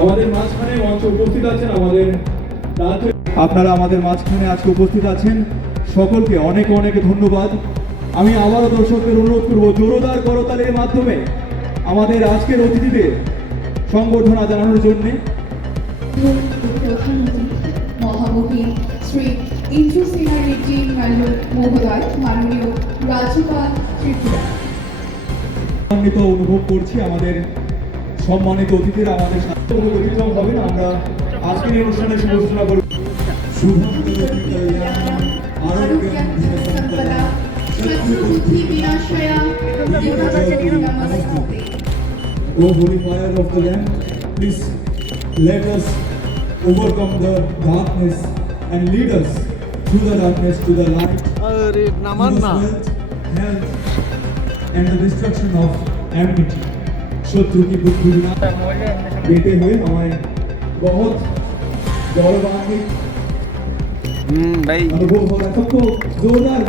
আমাদের মাঝখানে মঞ্চে উপস্থিত আছেন আমাদের রাজ্য, আপনারা আমাদের মাঝখানে আজকে উপস্থিত আছেন, সকলকে অনেক অনেক ধন্যবাদ। আমি আবারও দর্শকদের অনুরোধ করব জোরদার করতালের মাধ্যমে আমাদের আজকের অতিথিদের সংবর্ধনা জানানোর জন্য। মহামহিম শ্রী ইন্দ্রসেনা রেড্ডি মহোদয়, মাননীয় রাজ্যপাল ত্রিপুরা। সম্মানিত অনুভব করছি আমাদের সম্মানিত অতিথিরা আমাদের সাথে অতিথিরাও হবেন। আমরা আজকের এই অনুষ্ঠানে শুভ সূচনা করব। O holy fire of the Lamb, please let us overcome the darkness and lead us through the darkness to the light, give us wealth, health, and the destruction of enmity. शत्रु की बुद्धि बिना बेटे हुए हमारे बहुत गौरवान्वित अनुभव हो रहा है। सबको जोरदार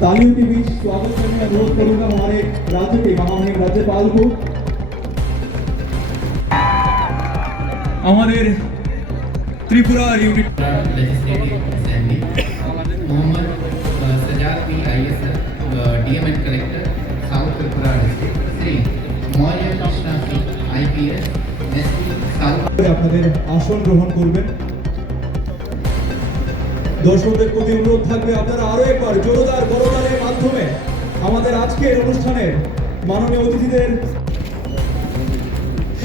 तालियों के बीच स्वागत करने का अनुरोध करूंगा हमारे राज्य के महामहिम राज्यपाल को। हमारे Tripura unit legislative assembly Mohammad Sajad P IAS DM and collector south Tripura district Shri Maurya Krishna Singh IPS SP south আপনাদের আসন গ্রহণ করবেন। দর্শকদের প্রতি অনুরোধ থাকবে আপনারা আরো একবার জোরদার করতালের মাধ্যমে আমাদের আজকের অনুষ্ঠানের মাননীয় অতিথিদের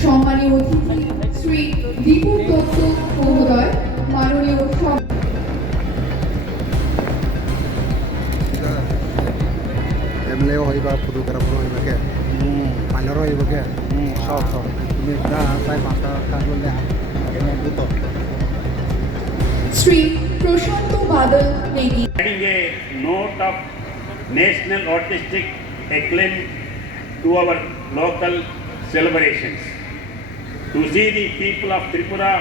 সম্মানীয় অতিথি শ্রী দীপক দত্ত মহোদয়, মাননীয় এমএলএ হইবা ফটোগ্রাফার হইবা কে মাইনর হইবা কে সব সব তুমি যা তাই মাথা কাজ করলে দ্রুত শ্রী প্রশান্ত বাদল Nikki. Adding a note of national artistic acclaim to our local celebrations. To see the people of Tripura,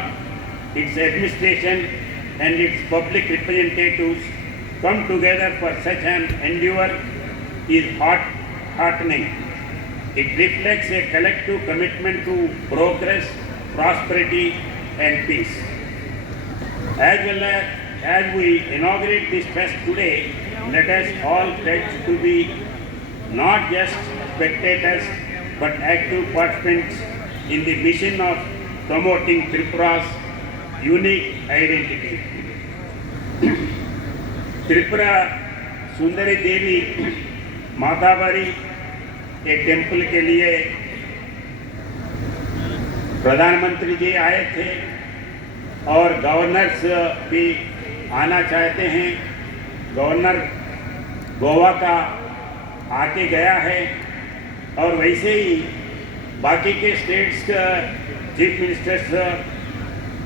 its administration and its public representatives come together for such an endeavor is heartening. It reflects a collective commitment to progress, prosperity and peace. As we inaugurate this fest today, let us all pledge to be not just spectators but active participants in the mission of promoting Tripura's unique identity. Tripura सुंदरी देवी मातावारी एक temple के लिए प्रधानमंत्री जी आए थे और governors भी आना चाहते हैं। गवर्नर गोवा का आके गया है और वैसे ही बाकी के स्टेट्स का चीफ मिनिस्टर्स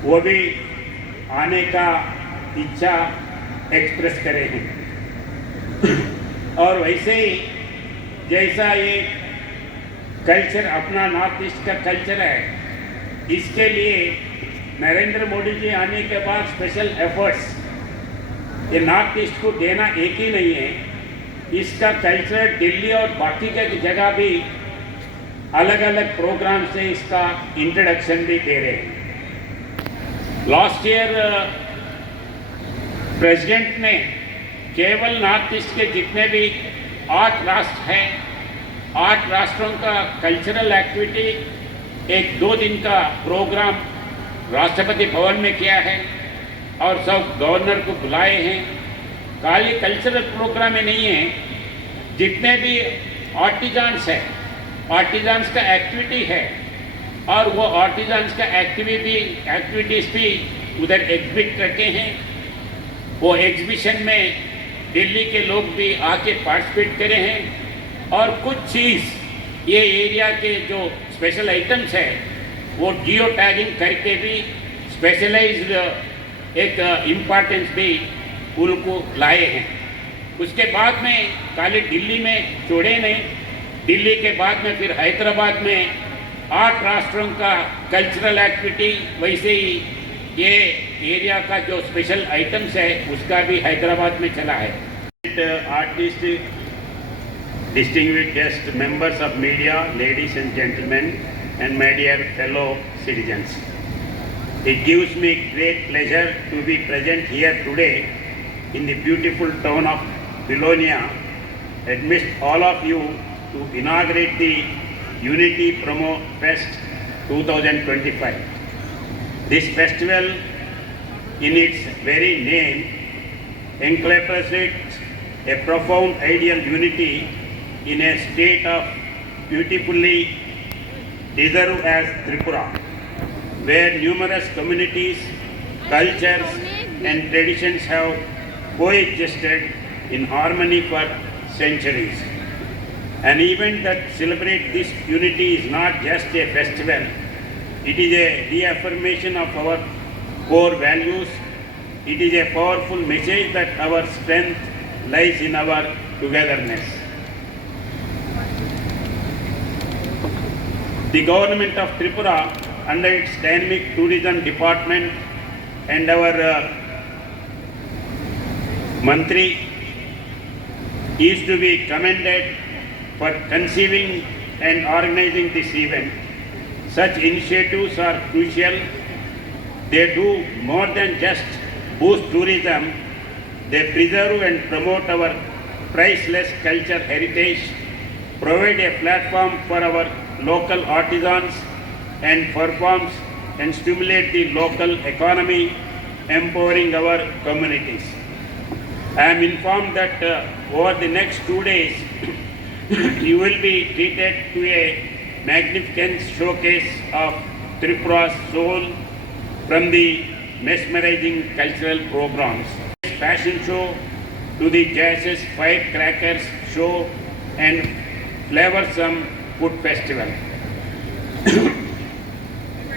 वो भी आने का इच्छा एक्सप्रेस करे हैं। और वैसे ही जैसा ये कल्चर अपना नॉर्थ ईस्ट का कल्चर है, इसके लिए नरेंद्र मोदी जी आने के बाद स्पेशल एफर्ट्स ये नॉर्थ ईस्ट को देना एक ही नहीं है, इसका कल्चर दिल्ली और बाकी के जगह भी अलग अलग प्रोग्राम से इसका इंट्रोडक्शन भी दे रहे हैं। लास्ट ईयर प्रेसिडेंट ने केवल नॉर्थ ईस्ट के जितने भी 8 राष्ट्र हैं, 8 राष्ट्रों का कल्चरल एक्टिविटी एक 2 दिन का प्रोग्राम राष्ट्रपति भवन में किया है और सब गवर्नर को बुलाए हैं। खाली कल्चरल प्रोग्राम में नहीं है, जितने भी आर्टिजान्स है, आर्टिजान्स का एक्टिविटी है और वो आर्टिजान्स का एक्टिविटीज़ भी उधर एग्जिबिट रखे हैं। वो एग्जिबिशन में दिल्ली के लोग भी आके पार्टिसिपेट करे हैं और कुछ चीज़ ये एरिया के जो स्पेशल आइटम्स है वो जियो टैगिंग करके भी स्पेशलाइज्ड एक इम्पॉर्टेंस भी उनको लाए हैं। उसके बाद में खाली दिल्ली में छोड़े नहीं, दिल्ली के बाद में फिर हैदराबाद में 8 राष्ट्रों का कल्चरल एक्टिविटी, वैसे ही ये एरिया का जो स्पेशल आइटम्स है उसका भी हैदराबाद में चला है। Artistic, distinguished guests, members of media, ladies and gentlemen, and my dear fellow citizens. It gives me great pleasure to be present here today in the beautiful town of Bologna amidst all of you to inaugurate the Unity Promo Fest 2025. This festival, in its very name, encapsulates a profound ideal unity in a state of beautifully deserved as Tripura, where numerous communities, cultures and traditions have coexisted in harmony for centuries. An event that celebrates this unity is not just a festival, it is a reaffirmation of our core values. It is a powerful message that our strength lies in our togetherness. The government of Tripura, under its dynamic tourism department and our Mantri, is to be commended for conceiving and organizing this event. Such initiatives are crucial. They do more than just boost tourism, they preserve and promote our priceless culture heritage, provide a platform for our local artisans and performs and stimulate the local economy, empowering our communities. I am informed that over the next 2 days, you will be treated to a magnificent showcase of Tripura's soul from the mesmerizing cultural programs, fashion show to the jazz's firecrackers show and flavorsome food festival.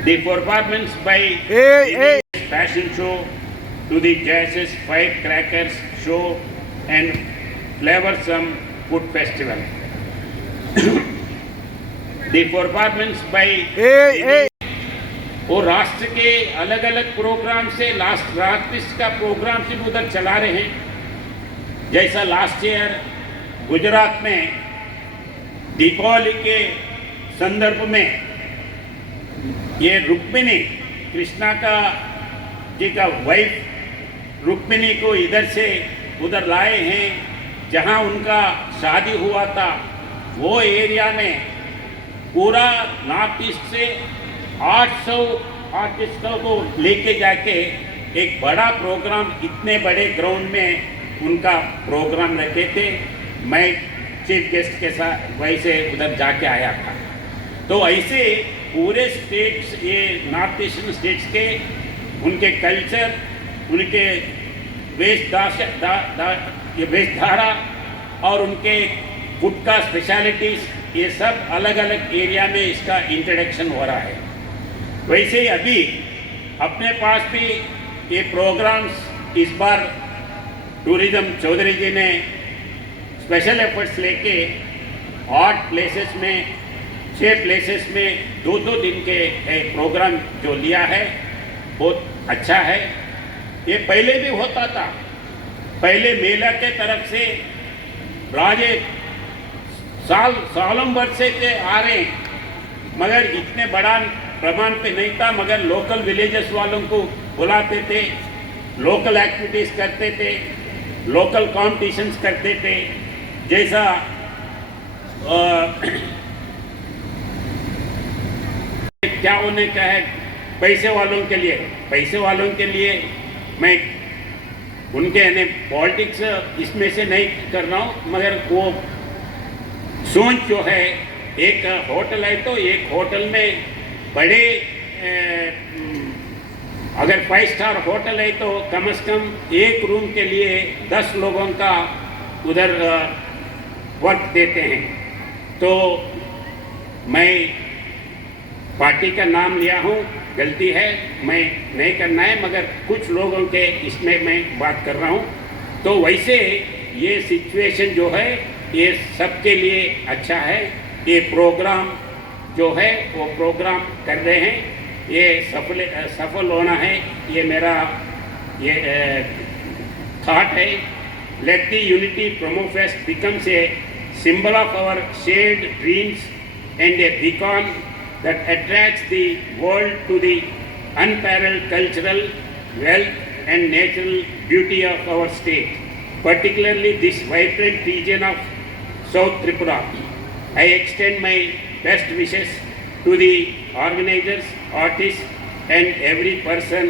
The performance by fashion show to the jazz's firecrackers show and flavorsome food festival. The performance by वो राष्ट्र के अलग अलग programme से राष्ट्र का programme से उधर चला रहे हैं. जैसा लास्ट ईयर गुजरात में दीपावली के संदर्भ में ये रुक्मिणी कृष्णा का जी का वाइफ रुक्मिणी को इधर से उधर लाए हैं. जहां उनका शादी हुआ था वो एरिया में पूरा नॉर्थ ईस्ट से 800 आर्टिस्टों को लेके जाके एक बड़ा प्रोग्राम इतने बड़े ग्राउंड में उनका प्रोग्राम रखे थे. मैं चीफ गेस्ट के साथ वैसे उधर जाके आया था. तो ऐसे पूरे स्टेट्स, ये नॉर्थ ईस्टर्न स्टेट्स के उनके कल्चर, उनके वेशधारा और उनके फूड का स्पेशलिटीज़, ये सब अलग अलग एरिया में इसका इंट्रोडक्शन हो रहा है. वैसे ही अभी अपने पास भी ये प्रोग्राम्स इस बार टूरिज्म चौधरी जी ने स्पेशल एफर्ट्स लेके 8 प्लेसेस में 6 प्लेसेस में 2-2 दिन के प्रोग्राम जो लिया है बहुत अच्छा है. ये पहले भी होता था. पहले मेला के तरफ से राजे सालों भर से आ रहे हैं, मगर इतने बड़ा प्रमाण पे नहीं था. मगर लोकल विलेजेस वालों को बुलाते थे, लोकल एक्टिविटीज़ करते थे, लोकल कॉम्पिटिशन्स करते थे. जैसा क्या होने का है पैसे वालों के लिए मैं उनके यानी पॉलिटिक्स इसमें से नहीं कर रहा हूँ, मगर वो सोच जो है, एक होटल है तो एक होटल में बड़े अगर 5 स्टार होटल है तो कम से कम एक रूम के लिए 10 लोगों का उधर वर्क देते हैं. तो मैं पार्टी का नाम लिया हूँ, गलती है, मैं नहीं करना है, मगर कुछ लोगों के इसमें मैं बात कर रहा हूँ. तो वैसे ये सिचुएशन जो है ये सबके लिए अच्छा है. ये प्रोग्राम जो है वो प्रोग्राम कर रहे हैं, ये सफल होना है, ये मेरा ये थॉट है. Let the unity promo fest becomes a symbol of our shared dreams and a beacon that attracts the world to the unparalleled cultural wealth and natural beauty of our state, particularly this vibrant region of South Tripura. I extend my best wishes to the organizers, artists, and every person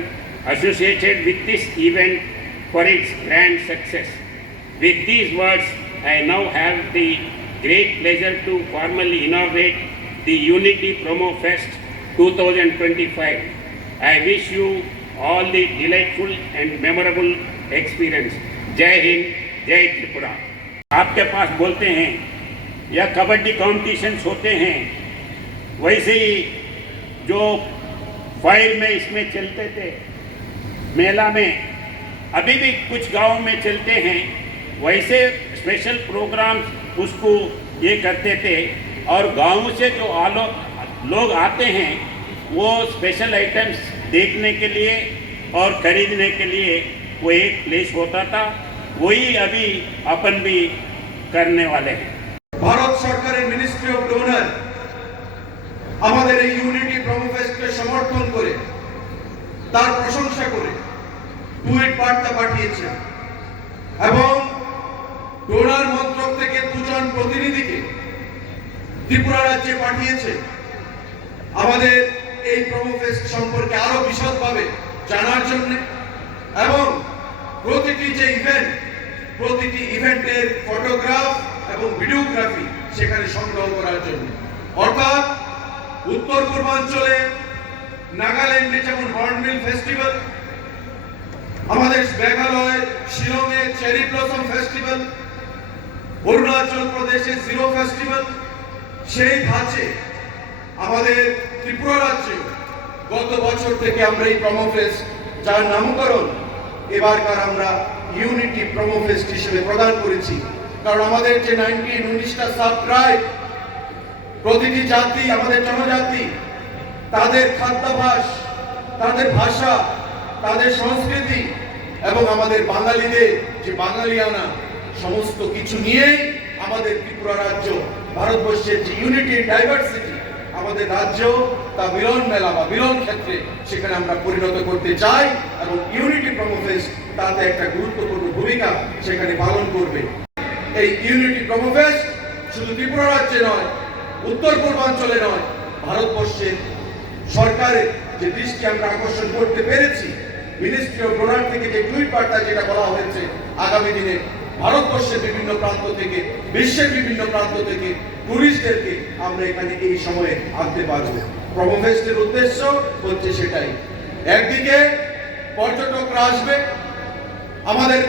associated with this event for its grand success. With these words, I now have the great pleasure to formally inaugurate the Unity Promo Fest 2025. I wish you all the delightful and memorable experience. जय हिंद, जय त्रिपुरा। आपके पास बोलते हैं या kabaddi competitions होते हैं, वैसे ही जो फाइल में इसमें चलते थे मेला में, अभी भी कुछ गाँव में चलते हैं, वैसे स्पेशल प्रोग्राम्स उसको ये करते थे। और गाँव से जो लोग आते हैं वो स्पेशल आइटम्स देखने के लिए और खरीदने के लिए वो एक प्लेस होता था, वही अभी अपन भी करने वाले हैं। ভারত সরকারের মিনিস্ট্রি অফ ডোনার আমাদের এই ইউনিটি প্রোমো ফেস্টকে সমর্থন করে তার প্রশংসা করে টুইট বার্তা পাঠিয়েছেন এবং ডোনার মন্ত্রক থেকে দুজন প্রতিনিধিকে ত্রিপুরা রাজ্যে পাঠিয়েছে আমাদের এই প্রোমো ফেস্ট সম্পর্কে আরো বিশদভাবে জানার জন্য এবং প্রতিটি যে প্রতিটি ইভেন্টের ফটোগ্রাফ এবং ভিডিওগ্রাফি সেখানে সংগ্রহ করার জন্য। অর্থাৎ উত্তর পূর্বাঞ্চলে নাগাল্যান্ডে যেমন হর্নবিল ফেস্টিভ্যাল, আমাদের মেঘালয় শিলংয়ে চেরি ব্লসম ফেস্টিভ্যাল, অরুণাচল প্রদেশে জিরো ফেস্টিভ্যাল, সেই ধাঁচে আমাদের ত্রিপুরা রাজ্যে গত বছর থেকে আমরা এই প্রোমো ফেস্ট, যার নামকরণ এবারকার আমরা ইউনিটি প্রোমো ফেস্ট হিসেবে প্রদান করেছি। কারণ আমাদের যে 19টা সাব ট্রাইব, প্রতিটি জাতি, আমাদের জনজাতি, তাদের খাদ্যাভ্যাস, তাদের ভাষা, তাদের সংস্কৃতি এবং আমাদের বাঙালিদের যে বাঙালিয়ানা, সমস্ত কিছু নিয়েই আমাদের ত্রিপুরা রাজ্য ভারতবর্ষের যে ইউনিটি ডাইভার্সিটি, আমাদের রাজ্য তা মিলন মেলা বা মিলন ক্ষেত্রে সেখানে আমরা পরিণত করতে চাই এবং ইউনিটি প্রোমো ফেস্ট তাতে একটা গুরুত্বপূর্ণ ভূমিকা সেখানে পালন করবে। এই ইউনিটি প্রোমো ফেস্ট শুধু ত্রিপুরা রাজ্যে নয়, উত্তর পূর্বাঞ্চলে নয়, ভারতবর্ষের সরকারের যে দৃষ্টি আমরা আকর্ষণ করতে পেরেছি, মিনিস্ট্রি অফ ডোনার থেকে যে টুইট বার্তা যেটা বলা হয়েছে, আগামী দিনে ভারতবর্ষের বিভিন্ন প্রান্ত থেকে, বিশ্বের বিভিন্ন প্রান্ত থেকে টুরিস্টদেরকে আমরা এখানে এই সময়ে আনতে পারবো। প্রোমো ফেস্টের উদ্দেশ্য হচ্ছে সেটাই। একদিকে পর্যটকরা আসবে, আমাদের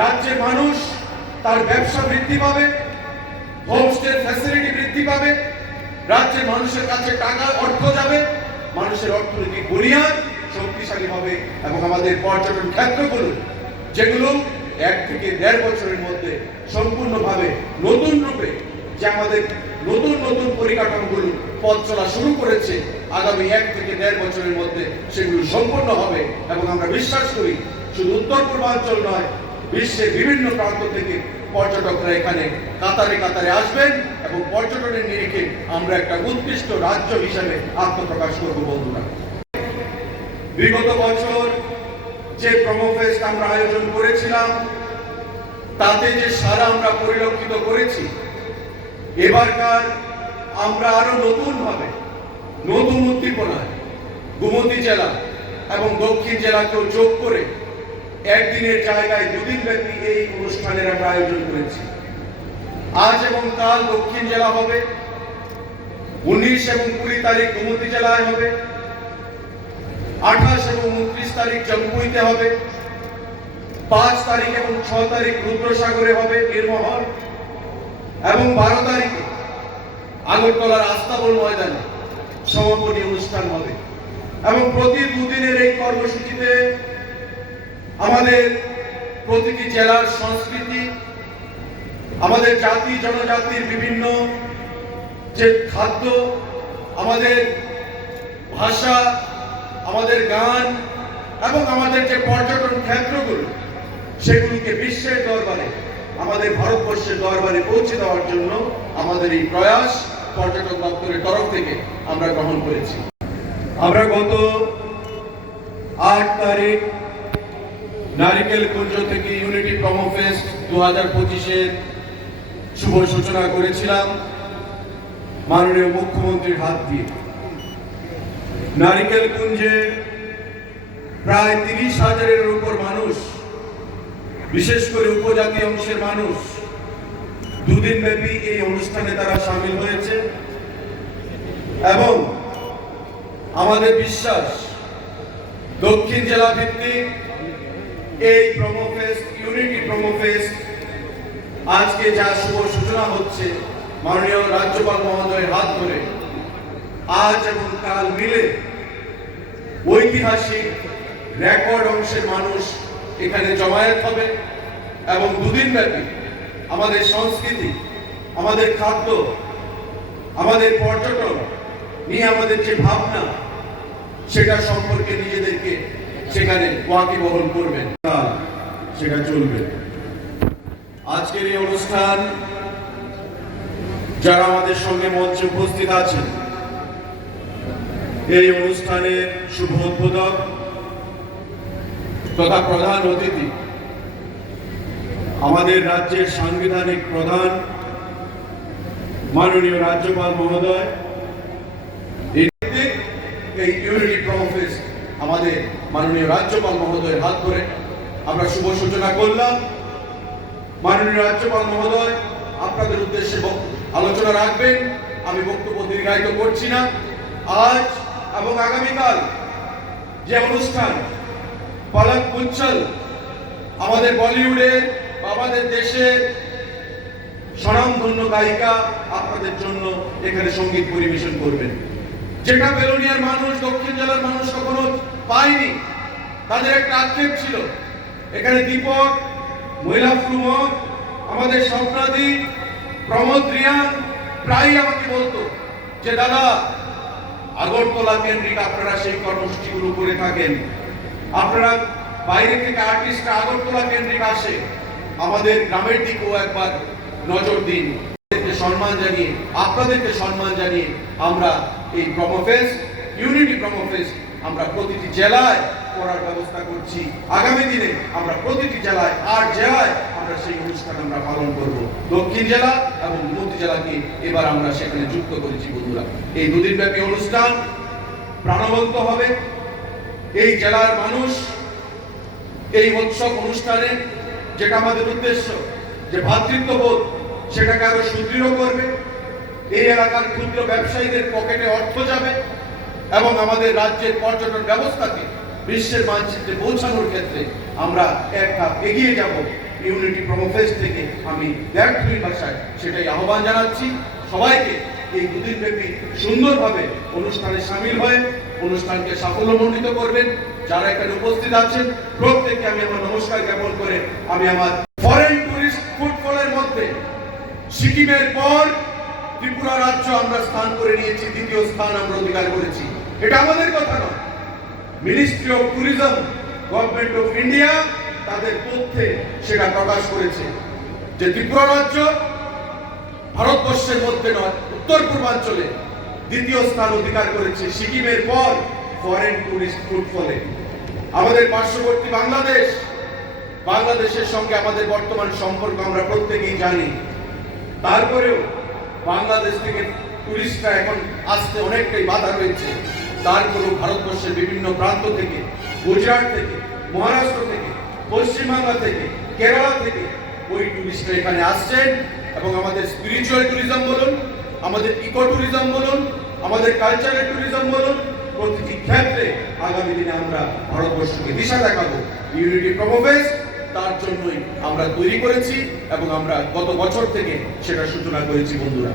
রাজ্যের মানুষ তার ব্যবসা বৃদ্ধি পাবে, হোমস্টে ফ্যাসিলিটি বৃদ্ধি পাবে, রাজ্যের মানুষের কাছে টাকা অর্থ যাবে, মানুষের অর্থনৈতিক বুনিয়াদ শক্তিশালী হবে এবং আমাদের পর্যটন ক্ষেত্রগুলো যেগুলো 1 থেকে 1.5 বছরের মধ্যে সম্পূর্ণভাবে নতুন রূপে যে আমাদের নতুন নতুন পরিকাঠামোগুলো পথ চলা শুরু করেছে, আগামী 1 থেকে 1.5 বছরের মধ্যে সেগুলো সম্পূর্ণ হবে এবং আমরা বিশ্বাস করি শুধু উত্তর পূর্বাঞ্চল নয়, বিশ্বের বিভিন্ন প্রান্ত থেকে পর্যটকরা এখানে কাতারে কাতারে আসবেন এবং পর্যটনের নিরিখে আমরা একটা উৎকৃষ্ট রাজ্য হিসেবে আত্মপ্রকাশ করব। বন্ধুরা, বিগত বছর যে প্রোমো ফেস্ট আমরা আয়োজন করেছিলাম তাতে যে সারা আমরা পরিলক্ষিত করেছি, এবারকার আমরা আরো নতুনভাবে, নতুন উদ্দীপনায় গোমতী জেলা এবং দক্ষিণ জেলাকেও যোগ করে একদিনের জায়গায় 2 দিন ব্যাপী এই অনুষ্ঠানের আমরা আয়োজন করেছি। আজ এবং কাল দক্ষিণ জেলা হবে, 19 এবং 20 তারিখ গোমতী জেলায় হবে, 28 এবং 29 তারিখ জম্মুইতে হবে, 5 তারিখ এবং 6 তারিখ রুদ্রসাগরে হবে নির্মহল, এবং 12 তারিখে আগরতলার আস্তাবল ময়দানে সমাপনী অনুষ্ঠান হবে। এবং প্রতি 2 দিনের এই কর্মসূচিতে আমাদের প্রতিটি জেলার সংস্কৃতি, আমাদের জাতি জনজাতির বিভিন্ন যে খাদ্য, আমাদের ভাষা, আমাদের গান এবং আমাদের যে পর্যটন ক্ষেত্রগুলো, সেগুলিকে বিশ্বের দরবারে, আমাদের ভারতবর্ষের দরবারে পৌঁছে দেওয়ার জন্য আমাদের এই প্রয়াস পর্যটন দপ্তরের তরফ থেকে আমরা গ্রহণ করেছি। আমরা গত 8 তারিখ নারিকেল কুঞ্জ থেকে ইউনিটি প্রোমো ফেস্ট 2025-এর শুভ সূচনা করেছিলাম মাননীয় মুখ্যমন্ত্রীর হাত দিয়ে। নারিকেল কুঞ্জে প্রায় 30,000-এর উপর মানুষ, বিশেষ করে উপজাতি অংশের মানুষ, দুদিন ব্যাপী এই অনুষ্ঠানে তারা সামিল হয়েছে এবং আমাদের বিশ্বাস দক্ষিণ জেলা ভিত্তিক এই promo fest, unity promo fest আজকে যা শুভ সূচনা হচ্ছে মাননীয় রাজ্যপাল মহোদয়ের হাত ধরে, আজ এবং কাল মিলে ঐতিহাসিক রেকর্ড অংশের মানুষ এখানে জমায়েত হবে এবং দুদিন ব্যাপী আমাদের সংস্কৃতি, আমাদের খাদ্য, আমাদের পর্যটন নিয়ে আমাদের যে ভাবনা সেটা সম্পর্কে নিজেদেরকে সেখানে ওয়াকিবহাল করবেন, সেটা চলবে। আজকের এই অনুষ্ঠান যারা আমাদের সঙ্গে মঞ্চে উপস্থিত আছেন, এই অনুষ্ঠানের শুভ উদ্বোধক তথা প্রধান অতিথি আমাদের রাজ্যের সাংবিধানিক প্রধান মাননীয় রাজ্যপাল মহোদয়, এই ইউনিটি প্রোমো ফেস্ট আমাদের মাননীয় রাজ্যপাল মহোদয়ের হাত ধরে আমরা শুভ সূচনা করলাম। মাননীয় রাজ্যপাল মহোদয় আপনাদের উদ্দেশ্যে আলোচনা রাখবেন, আমি বক্তব্য দীর্ঘায়িত করছি না। আজ এবং আগামীকাল যে অনুষ্ঠান পলক মুচ্ছল আমাদের বলিউডের, আমাদের দেশের স্বনামধন্য গায়িকা আপনাদের জন্য এখানে সঙ্গীত পরিবেশন করবেন, যেটা বেলোনিয়ার মানুষ, দক্ষিণ জেলার মানুষ কখনো পায়নি। তাদের একটা আক্ষেপ ছিল, এখানে দীপক, মহিলা প্রমোদ, আমাদের স্বপ্নাদি, প্রমোদ রিয়ান প্রায় আমাকে বলতো যে দাদা আগরতলা কেন্দ্রিক আপনারা সেই কর্মসূচিগুলো করে থাকেন, আপনারা বাইরে থেকে আর্টিস্টরা আগরতলা কেন্দ্রিক আসে, আমাদের গ্রামের দিকেও একবার নজর দিন। সম্মান জানিয়ে, আপনাদেরকে সম্মান জানিয়ে আমরা এই promo fest, unity promo fest আমরা প্রতিটি জেলায় করার ব্যবস্থা করছি। আগামী দিনে আমরা প্রতিটি জেলায় 8 জেলায় আমরা সেই অনুষ্ঠান আমরা পালন করব। দক্ষিণ জেলা এবং মধ্য জেলাকে এবার আমরা সেখানে যুক্ত করেছি বন্ধুরা। এই দুদিন ব্যাপী অনুষ্ঠান প্রাণবন্ত হবে। এই জেলার মানুষ এই উৎসব অনুষ্ঠানে, যেটা আমাদের উদ্দেশ্য যে ভ্রাতৃত্ববোধ সেটাকে আরো সুদৃঢ় করবে, এই এলাকার ক্ষুদ্র ব্যবসায়ীদের পকেটে অর্থ যাবে এবং আমাদের রাজ্যের পর্যটন ব্যবস্থাকে বিশ্বের মানচিত্রে পৌঁছানোর ক্ষেত্রে আমরা এক ধাপ এগিয়ে যাব। ইউনিটি প্রোমো ফেস্ট থেকে আমি ব্যর্থহীন ভাষায় সেটাই আহ্বান জানাচ্ছি সবাইকে এই দুদিন ব্যাপী সুন্দরভাবে অনুষ্ঠানে সামিল হয়ে অনুষ্ঠানকে সাফল্যমণ্ডিত করবেন। যারা এখানে উপস্থিত আছেন প্রত্যেককে আমি আমার নমস্কার জ্ঞাপন করে আমি আমার ফরেন টুরিস্ট ফুটফলের মধ্যে সিকিমের পর ত্রিপুরা রাজ্য আমরা স্থান করে নিয়েছি, দ্বিতীয় স্থান আমরা অধিকার করেছি। এটা আমাদের কথা নয়, ministry of tourism, government of India তাদের তথ্যে সেটা প্রকাশ করেছে যে ত্রিপুরা রাজ্য ভারতবর্ষের মধ্যে নয়, উত্তর পূর্বাঞ্চলে দ্বিতীয় স্থান অধিকার করেছে সিকিমের পর ফরেন টুরিস্ট ফুটফলে। আমাদের পার্শ্ববর্তী বাংলাদেশ, বাংলাদেশের সঙ্গে আমাদের বর্তমান সম্পর্ক আমরা প্রত্যেকেই জানি। তারপরেও বাংলাদেশ থেকে টুরিস্টরা এখন আসতে অনেকটাই বাধা রয়েছে। তারপরেও ভারতবর্ষের বিভিন্ন প্রান্ত থেকে, গুজরাট থেকে, মহারাষ্ট্র থেকে, পশ্চিমবাংলা থেকে, কেরালা থেকে ওই টুরিস্টরা এখানে আসছেন এবং আমাদের স্পিরিচুয়াল ট্যুরিজম বলুন, আমাদের ইকো ট্যুরিজম বলুন, আমাদের কালচারাল ট্যুরিজম বলুন, প্রতিটি ক্ষেত্রে আগামী দিনে আমরা ভারতবর্ষকে দিশা দেখাবো। ইউনিটি প্রোমো ফেস্ট তার জন্যই আমরা তৈরি করেছি এবং আমরা গত বছর থেকে সেটা সূচনা করেছি বন্ধুরা।